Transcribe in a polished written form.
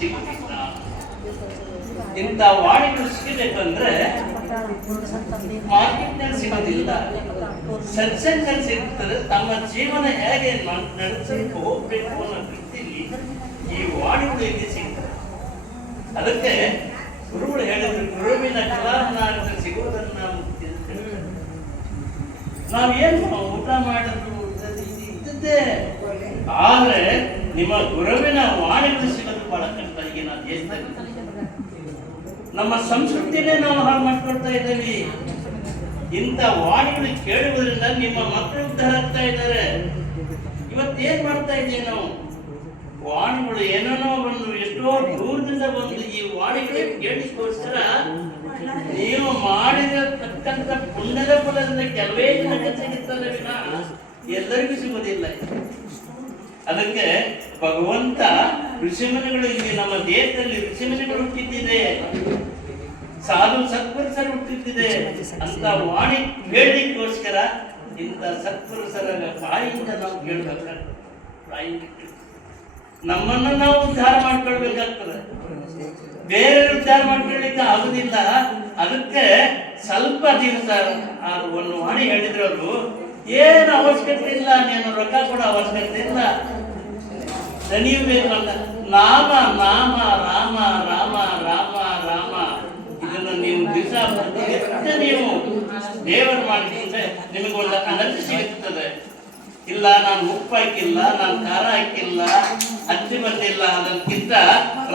ಸಿಗುತ್ತಿಲ್ಲ. ಇಂಥ ವಾಣಿಗಳು ಸಿಗಬೇಕಂದ್ರೆ ಮಾರ್ಕೆಟ್ನಲ್ಲಿ ಸಿಗೋದಿಲ್ಲ, ಸತ್ಸಂಗದಲ್ಲಿ ಸಿಗುತ್ತದೆ. ತಮ್ಮ ಜೀವನ ಹೇಗೆ ನಡೆಸಬೇಕು ಹೋಗ್ಬೇಕು ಅನ್ನೋ ವೃತ್ತಿಲಿ ಈ ವಾಣಿಗಳು ಹೇಗೆ ಸಿಗ್ತದೆ. ಅದಕ್ಕೆ ಗುರುಗಳು ಹೇಳಿದ್ರು, ಗುರುವಿನ ಕಲಾನಾಟ ಸಿಗೋದನ್ನ ನಾವು ತಿಳ್ಕೊಂಡು ನಾವೇನು ಊಟ ಮಾಡೋದು ಇದ್ದದ್ದೇ. ಆದ್ರೆ ನಿಮ್ಮ ಗುರುವಿನ ವಾಣಿಗಳು ಸಿಗೋದು ಬಹಳ ಕಷ್ಟ. ಈಗಿನ ದೇಶದಲ್ಲಿ ನಮ್ಮ ಸಂಸ್ಕೃತಿನೇ ನಾವು ಹಾಳು ಮಾಡ್ಕೊಳ್ತಾ ಇದ್ದೇವೆ. ಇಂಥ ವಾಣಿಗಳು ಕೇಳುವುದರಿಂದ ನಿಮ್ಮ ಮಕ್ಕಳು ಉದ್ಧಾರ ಆಗ್ತಾ ಇದ್ದಾರೆ. ಇವತ್ತೇನ್ ಮಾಡ್ತಾ ಇದ್ದೇವೆ ನಾವು? ವಾಣಿಗಳು ಏನೇನೋ ಬಂದು ಎಷ್ಟೋ ದೂರದಿಂದ ಬಂದು ಈ ವಾಣಿಗಳೇ ಕೇಳಿಗೋಸ್ಕರ ನೀವು ಮಾಡಿರತಕ್ಕಂಥ ಪುಣ್ಯದ ಫಲದಿಂದ ಕೆಲವೇ ಜನಕ್ಕೆ ಸಿಗುತ್ತದೆ ವಿನಃ ಎಲ್ಲರಿಗೂ ಸಿಗುವುದಿಲ್ಲ. ಅದಕ್ಕೆ ಭಗವಂತ ಋಷಿಮುನಿಗಳು ಇಲ್ಲಿ ನಮ್ಮ ದೇಶದಲ್ಲಿ ಋಷಿಮುನಿಗಳು ಹುಟ್ಟಿದ್ದಿದೆ, ಸಾಧು ಸತ್ಪುರುಷರು ಹುಟ್ಟಿದ್ದಿದೆ ಅಂತ ವಾಣಿ ಕೇಳಲಿಕ್ಕೋಸ್ಕರ ಇಂಥ ಸತ್ಪುರುಷರ ಬಾಯಿಂದ ನಾವು ಕೇಳಬೇಕಾಗ್ತದೆ. ನಮ್ಮನ್ನು ನಾವು ಉದ್ಧಾರ ಮಾಡ್ಕೊಳ್ಬೇಕಾಗ್ತದೆ, ಬೇರೆ ಉದ್ಧಾರ ಮಾಡ್ಕೊಳ್ಳಿಕ್ಕೆ ಆಗುದಿಲ್ಲ. ಅದಕ್ಕೆ ಸ್ವಲ್ಪ ದಿವಸ ಒಂದು ವಾಣಿ ಹೇಳಿದ್ರವರು, ಏನು ಅವಶ್ಯಕತೆ ಇಲ್ಲ, ನೀನು ರೊಕ್ಕ ಕೊಡೋ ಅವಶ್ಯಕತೆ ಇಲ್ಲ, ದಣಿಯಬೇಕು ಅಂತ ನಾಮ ನಾಮ ರಾಮ ರಾಮ ರಾಮ ರಾಮ ಇದನ್ನು ನೀವು ದಿವಸ ನೀವು ದೇವರು ಮಾಡಿದ್ರೆ ನಿಮಗೊಂದು ಅನರ್ಥ ಸಿಗುತ್ತದೆ. ಇಲ್ಲ ನಾನು ಉಪ್ಪು ಹಾಕಿಲ್ಲ, ನಾನು ಖಾರ ಹಾಕಿಲ್ಲ, ಅಚ್ಚಿ ಬಂದಿಲ್ಲ, ಅದಕ್ಕಿಂತ